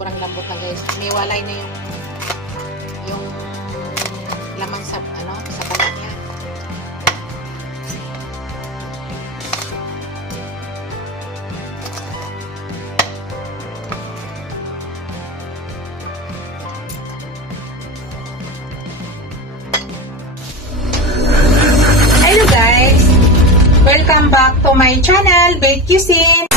sobrang lambot na guys. Umiwalay na yung lamang sa sa balat niya. Hello guys! Welcome back to my channel, Bake Cuisine!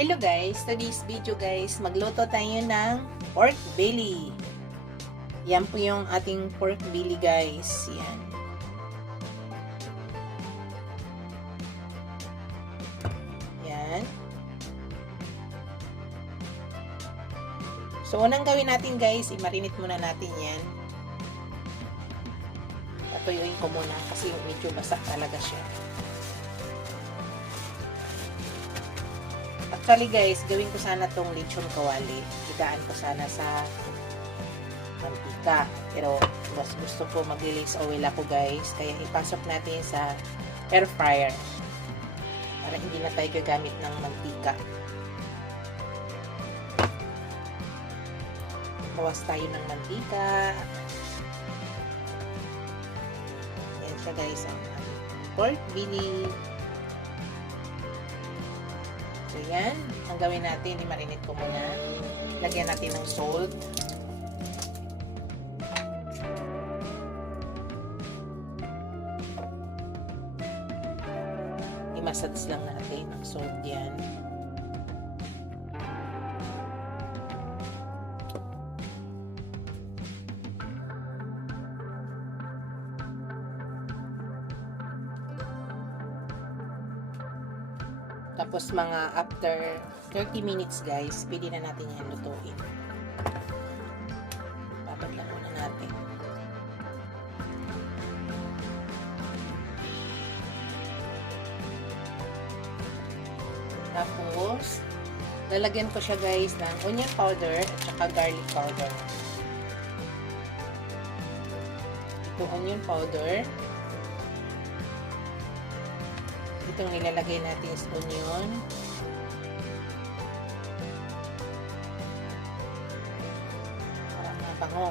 Hello guys! Today's video guys, magluto tayo ng pork belly. Yan po yung ating pork belly guys. Yan. Yan. So, unang gawin natin guys, i-marinate muna natin yan. Patuyuin ko muna kasi medyo basa talaga siya. Actually guys, gawin ko sana tong lechon kawali. Idaan ko sana sa mantika. Pero mas gusto ko mag-release oil ako guys. Kaya ipasok natin sa air fryer. Para hindi na tayo gagamit ng mantika. Bawas tayo ng mantika. Yan siya guys, ang pork belly. So yan, ang gawin natin, i-marinate ko muna. Lagyan natin ng salt. I-massage lang natin ng salt yan. Tapos mga after 30 minutes guys, pwede na natin yan lutuin. Babad lang muna natin. Tapos, lalagyan ko siya guys ng onion powder at saka garlic powder. Ito onion powder. Itong nilalagay natin sa onion. Para mabango.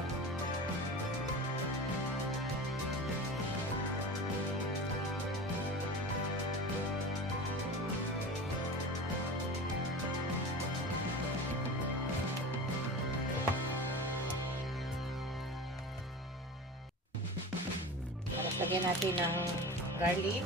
Tapos lagyan natin ng garlic.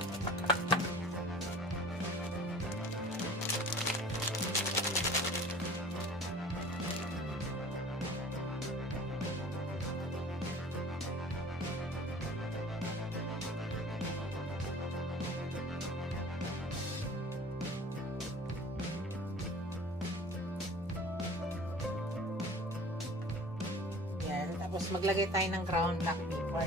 Tapos maglagay tayo ng ground black pepper.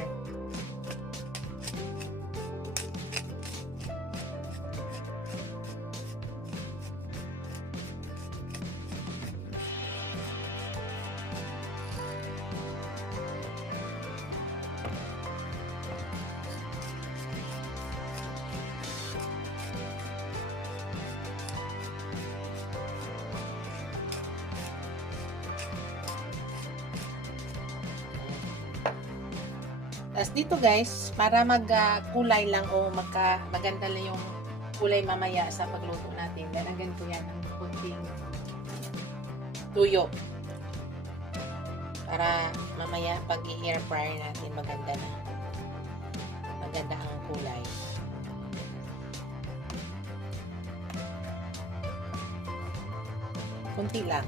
Tapos dito guys, para magkulay lang o maganda lang yung kulay mamaya sa pagluto natin. Lalagyan ko yan ng kunting tuyo. Para mamaya pag i-air fryer natin maganda na. Maganda ang kulay. Kunti lang.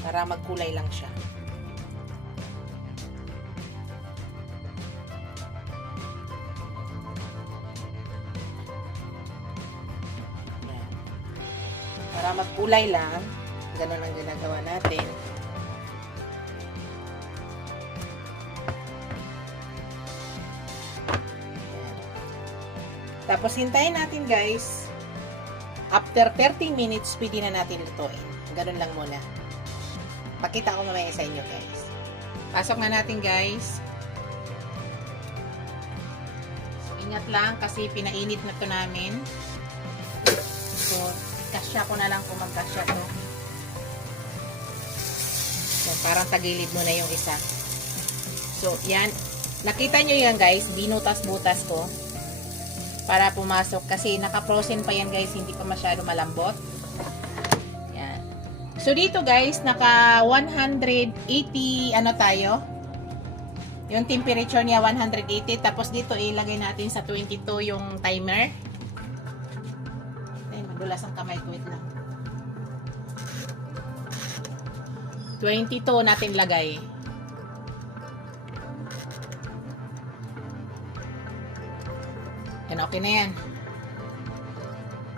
Para magkulay lang siya. Para magkulay lang, ganun ang ginagawa natin. Tapos hintayin natin guys. After 30 minutes, pwede na natin lutuin. Ganun lang muna. Pakita ko mamaya sa inyo guys. Pasok na natin guys. So, Ingat lang kasi pinainit na to namin. So, kasya ko na lang kung magkasya to. So, parang tagilid mo na yung isa. So, yan. Nakita nyo yan guys, binutas-butas ko para pumasok kasi naka-frozen pa yan guys, hindi pa masyado malambot. Yan. So, dito guys, naka 180 ano tayo? Yung temperature niya 180. Tapos dito ilagay natin sa 22 yung timer. Ay, madulas ang kamay ko. Wait lang. 22 natin lagay. Yan, okay na yan.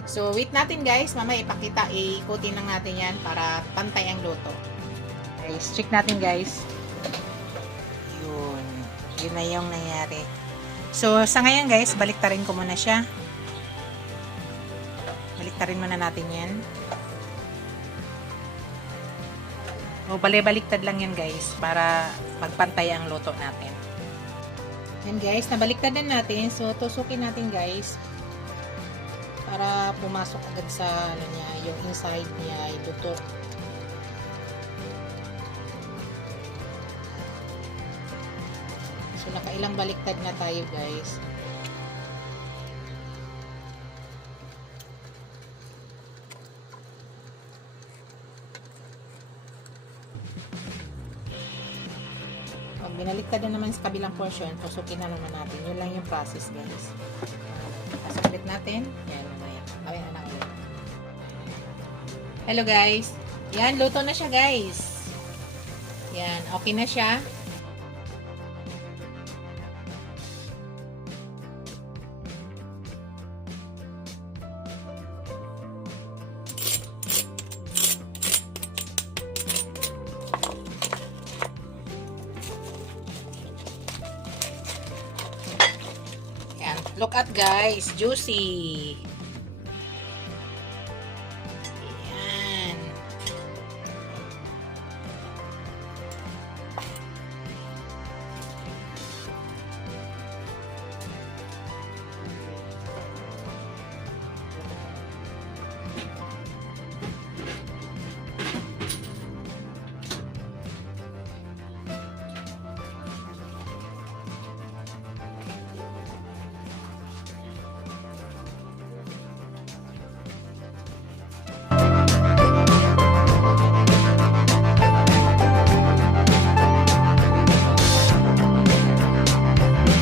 So, wait natin guys. Mamaya ipakita, ikutin lang natin yan para pantay ang luto. Guys, check natin guys. Yun na yung nangyari. So, sa ngayon guys, baliktarin ko muna siya. Baliktarin muna natin yan. O, baliktad lang yan guys, para magpantay ang luto natin. Yan guys, nabaliktad na natin. So, tusukin natin guys. Para pumasok agad sa ano niya, yung inside niya, yung luto. So, nakailang baliktad na tayo guys. Pag binaliktad na naman sa kabilang portion, tusukin na naman natin. Yun lang yung process guys. Pasok ulit natin. Yan, mamaya. Awin na ulit. Hello guys. Yan, luto na siya guys. Yan, okay na siya. Look at guys, juicy.